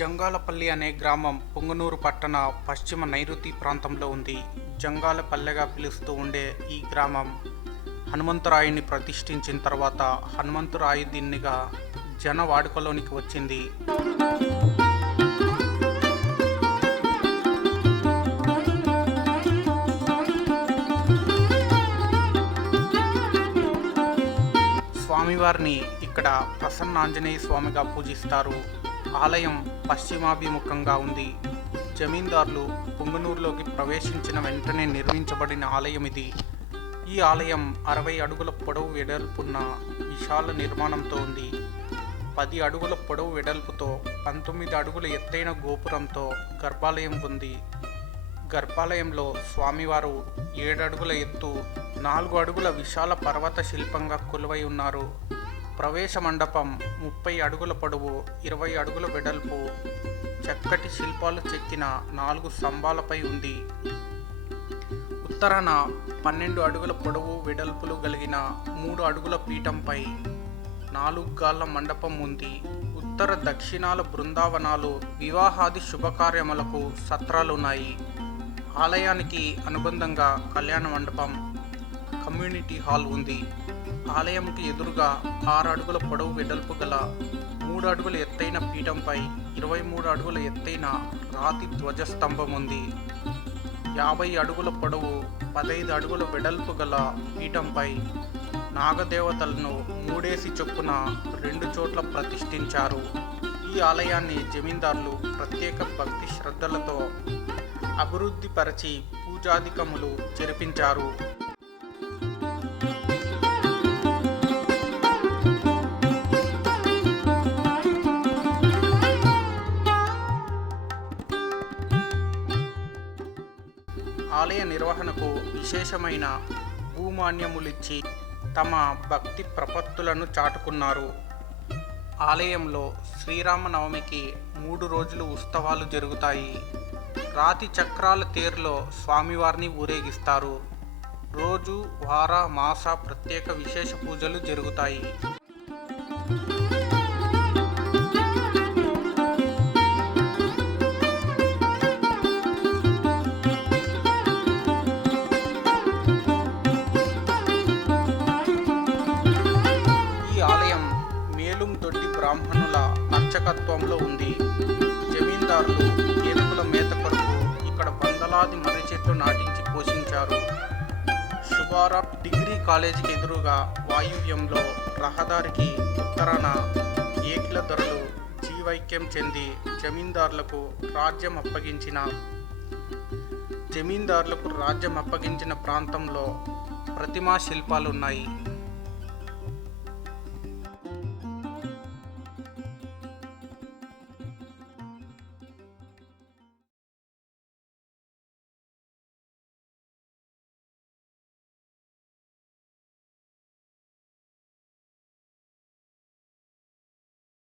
జంగాలపల్లి అనే గ్రామం పొంగనూరు పట్టణ పశ్చిమ నైరుతి ప్రాంతంలో ఉంది. జంగాలపల్లెగా పిలుస్తూ ఉండే ఈ గ్రామం హనుమంతరాయుని ప్రతిష్ఠించిన తర్వాత హనుమంతరాయు దీన్నిగా జన వాడుకలోనికి వచ్చింది. స్వామివారిని ఇక్కడ ప్రసన్నాంజనేయ స్వామిగా పూజిస్తారు. ఆలయం పశ్చిమాభిముఖంగా ఉంది. జమీందారులు పొంగనూరులోకి ప్రవేశించిన వెంటనే నిర్మించబడిన ఆలయం ఇది. ఈ ఆలయం అరవై అడుగుల పొడవు వెడల్పున్న విశాల నిర్మాణంతో ఉంది. పది అడుగుల పొడవు వెడల్పుతో పంతొమ్మిది అడుగుల ఎత్తైన గోపురంతో గర్భాలయం ఉంది. గర్భాలయంలో స్వామివారు ఏడడుగుల ఎత్తు నాలుగు అడుగుల విశాల పర్వత శిల్పంగా కొలువై ఉన్నారు. ప్రవేశ మండపం ముప్పై అడుగుల పొడవు ఇరవై అడుగుల వెడల్పు చక్కటి శిల్పాలు చెక్కిన నాలుగు స్తంభాలపై ఉంది. ఉత్తరాన పన్నెండు అడుగుల పొడవు వెడల్పులు కలిగిన మూడు అడుగుల పీఠంపై నాలుగు గాళ్ళ మండపం ఉంది. ఉత్తర దక్షిణాల బృందావనాలు వివాహాది శుభకార్యములకు సత్రాలున్నాయి. ఆలయానికి అనుబంధంగా కళ్యాణ మండపం కమ్యూనిటీ హాల్ ఉంది. ఆలయంకి ఎదురుగా ఆరు అడుగుల పొడవు వెడల్పు గల మూడు అడుగుల ఎత్తైన పీఠంపై ఇరవై మూడు అడుగుల ఎత్తైన రాతి ధ్వజస్తంభం ఉంది. యాభై అడుగుల పొడవు పదైదు అడుగుల వెడల్పు గల పీఠంపై నాగదేవతలను మూడేసి చొప్పున రెండు చోట్ల ప్రతిష్ఠించారు. ఈ ఆలయాన్ని జమీందారులు ప్రత్యేక భక్తి శ్రద్ధలతో అభివృద్ధిపరచి పూజాధికములు జరిపించారు. ఆలయ నిర్వహణకు విశేషమైన భూమాన్యములిచ్చి తమ భక్తి ప్రపత్తులను చాటుకున్నారు. ఆలయంలో శ్రీరామనవమికి మూడు రోజులు ఉత్సవాలు జరుగుతాయి. రాతి చక్రాల తేరులో స్వామివారిని ఊరేగిస్తారు. రోజు వార మాస ప్రత్యేక విశేష పూజలు జరుగుతాయి. బ్రాహ్మణుల అర్చకత్వంలో ఉంది. జమీందారులు ఏనుగుల మేత కొరకు ఇక్కడ వందలాది మర్రి చెట్లు నాటించి పోషించారు. శుభారా డిగ్రీ కాలేజీకి ఎదురుగా వాయువ్యంలో రహదారికి ఉత్తరాన ఏకిల ధరలు జీవైక్యం చెంది జమీందారులకు రాజ్యం అప్పగించిన జమీందారులకు రాజ్యం అప్పగించిన ప్రాంతంలో ప్రతిమా శిల్పాలు ఉన్నాయి